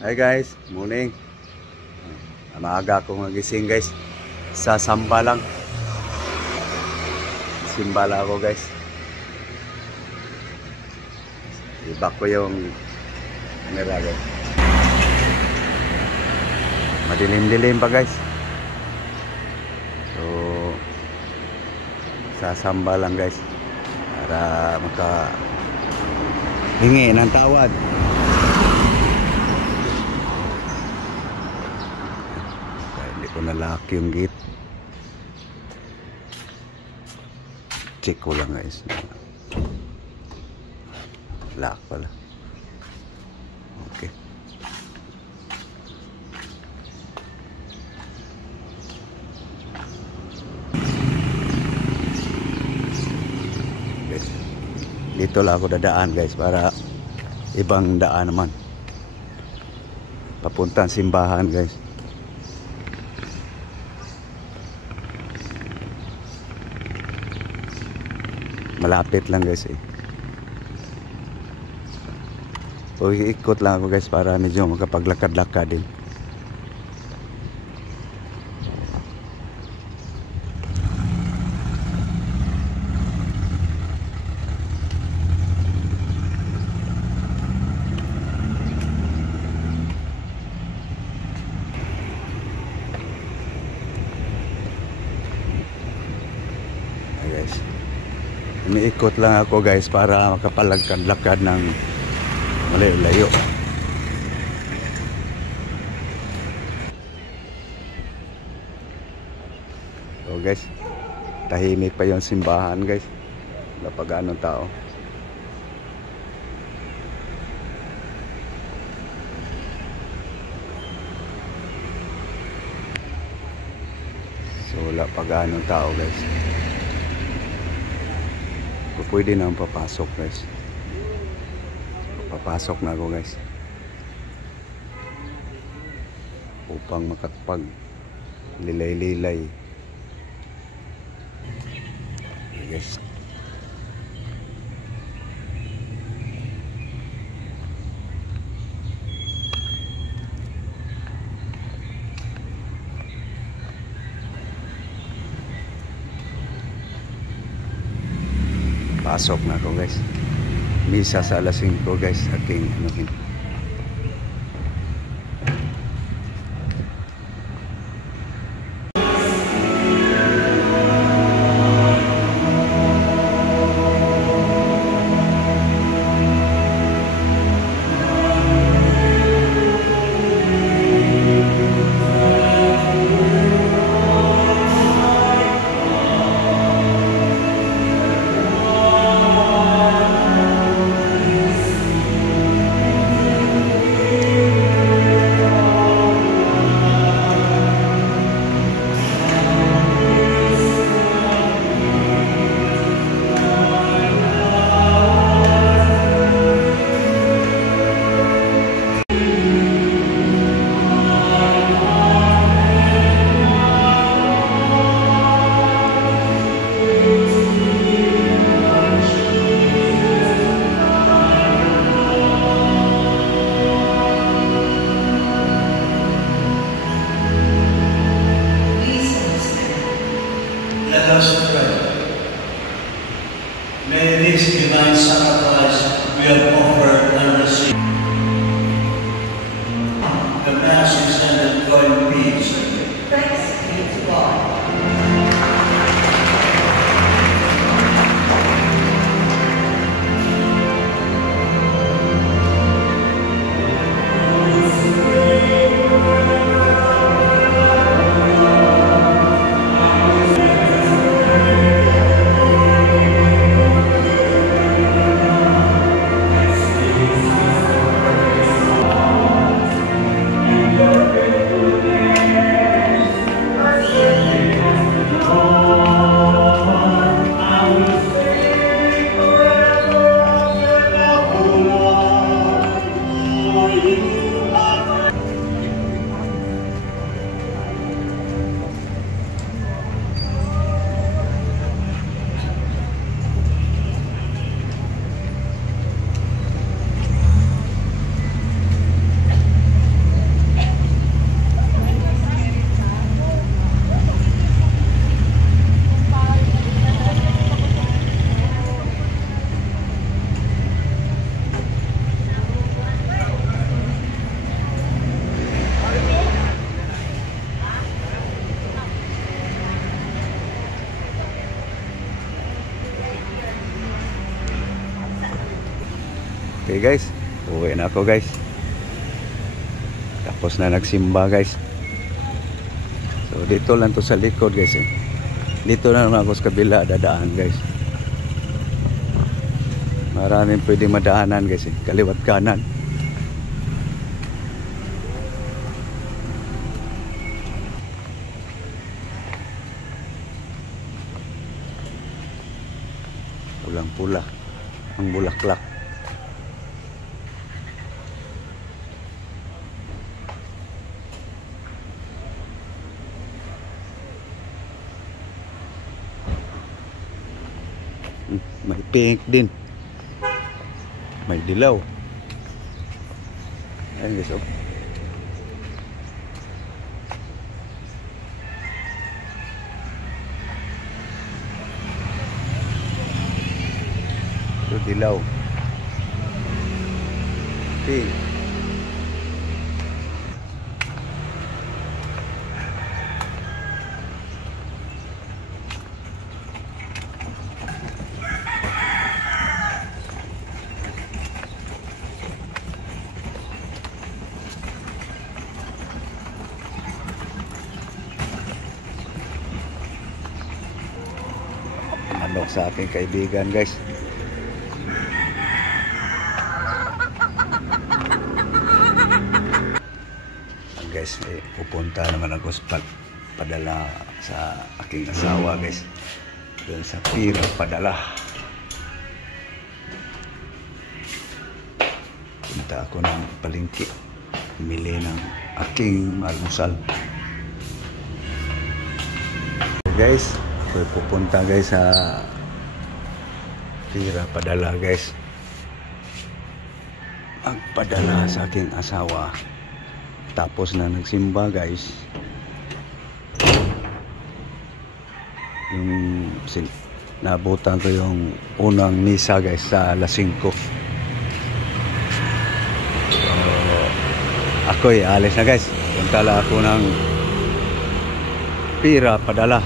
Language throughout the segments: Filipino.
Hi guys, morning. Maaga akong nagising guys. Sa samba lang. Simbala ako guys. Iba ko yung camera guys. Madilim-dilim pa guys. So sa samba lang guys. Para maka hingi ng tawad. Hindi ko na-lock yung gate. Check ko lang guys. Lock pala. Okay. Dito lang ako dadaan guys para ibang daan naman. Papuntang simbahan guys. Malapit lang guys eh. So ikot lang ako guys para medyo makapaglakad-lakad din. Guys, iniikot lang ako guys para makapalagkad-lakad ng malayo-layo. So guys, tahimik pa yung simbahan guys. Wala pa ganong tao. So wala pa ganong tao guys. Pwede na papasok guys. Papasok na ako guys upang makapag lilay-lilay. Yes. Pasok na ako guys. Misa sa alas 5 guys. Aking anuhin. Okay guys, uwi na ako guys. Tapos na nagsimba guys. So dito lang to sa likod guys eh. Dito na naman ako sa kabila dadaan guys. Maraming pwede madaanan guys eh. Kaliwat kanan. Pulang-pula ang bulaklak. May pink din. May dilaw. Ayan guys oh. Ito dilaw. Pink. Manok sa aking kaibigan guys. Guys, pupunta naman ako sa padala sa aking asawa guys. Doon sa Pira Padala. Punta ako ng palengke. Pumili ng aking almusal. Guys, pupunta guys sa Pira Padala guys. Magpadala sa aking asawa. Tapos na nagsimba guys. Yung nabutan ko yung unang misa guys sa alas 5. So, ako'y alis na guys. Punta lang ako ng Pira Padala.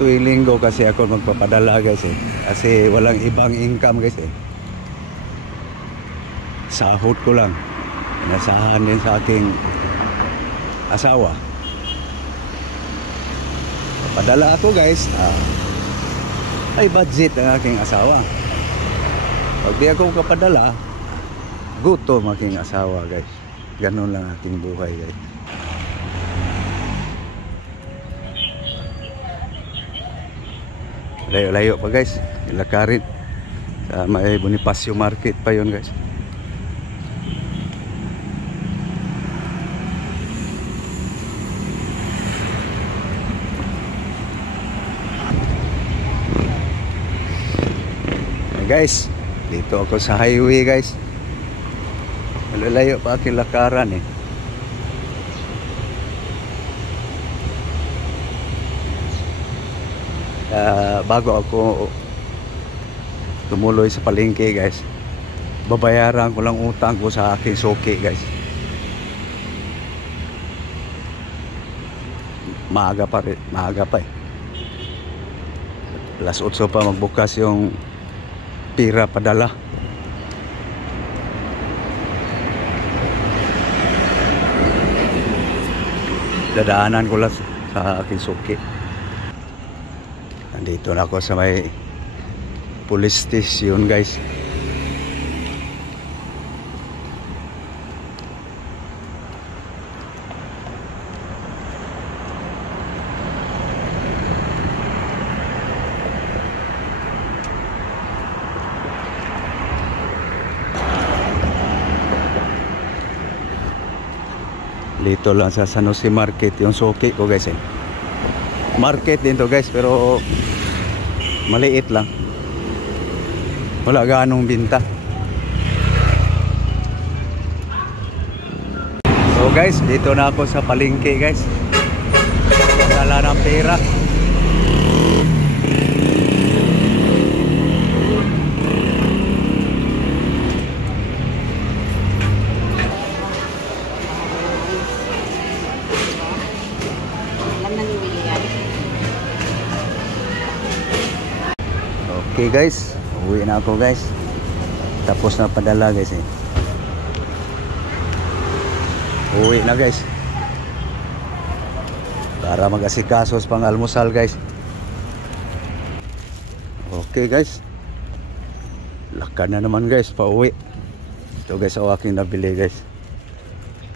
Tuwing linggo kasi ako magpapadala guys eh. Kasi walang ibang income guys eh. Sahod ko lang. Nasahan din sa aking asawa. Padala ako guys. Ay budget ang aking asawa. Pag di ako kapadala, gutom aking asawa guys. Ganun lang aking buhay guys. Layo-layo pa guys. Ilakarin. Sa may Bonifacio Market pa yun guys. Guys, dito ako sa highway guys. Malalayo pa aking lakaran eh. Bago ako tumuloy sa palengke guys, babayaran ko lang utang ko sa aking suki guys. Maaga pa eh. Alas 8 pa magbukas yung Pira Padala. Dadaanan ko lang sa aking suki. Nandito na ako sa may police station guys. Dito lang sa San Jose Market yung suki ko guys eh. Market din to guys pero maliit lang. Wala ganong binta. So guys, dito na ako sa palengke guys. Dala ng pera. Okay guys, uwi na ako guys. Tapos na padala guys eh. Uwi na guys. Para mag-asikasos pang almusal guys. Okay guys. Lakad na naman guys, pauwi. Ito guys ang aking nabili guys.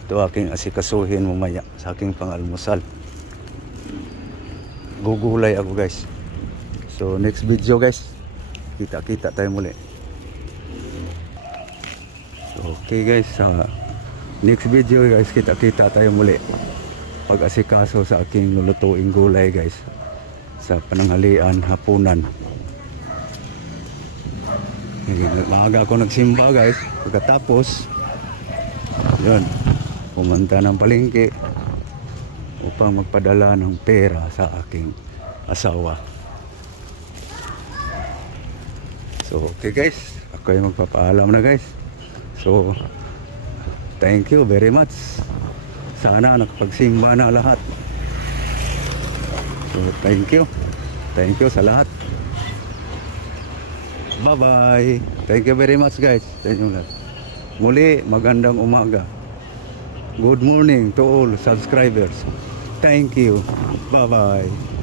Ito aking asikasuhin mamaya sa aking pang almusal. Gugulay ako guys. So next video guys, kita-kita tayo muli. Okay guys, next video guys, kita-kita tayo muli. Pag-asikaso sa aking lulutuing gulay guys, sa pananghalian, hapunan. Maaga ako nagsimba guys. Pagkatapos yun, pumunta ng palengke upang magpadala ng pera sa aking asawa. So okay guys, ako ay magpapaalam na guys. So thank you very much. Sana nakapagsimba na lahat. So thank you sa lahat. Bye bye. Thank you very much guys sa inyong lahat. Muli, magandang umaga. Good morning to all subscribers. Thank you. Bye bye.